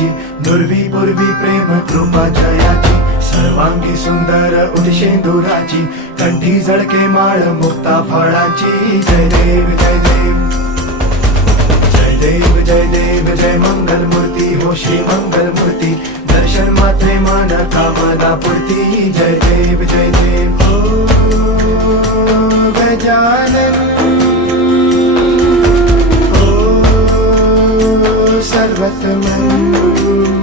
जयाची, दुर्वी पूर्वी प्रेम कृपा जयाची, सर्वांगी सुंदर उदिशेंदुराची, कंठी झळके माळ मुक्ता फळाची. जय देव जय देव जय देव जय देव जय मंगल मूर्ती हो श्री मंगल मूर्ती, दर्शन मात्रे मन कामना पूर्ती. जय देव जय देव हो गजानन हो सर्वतमन.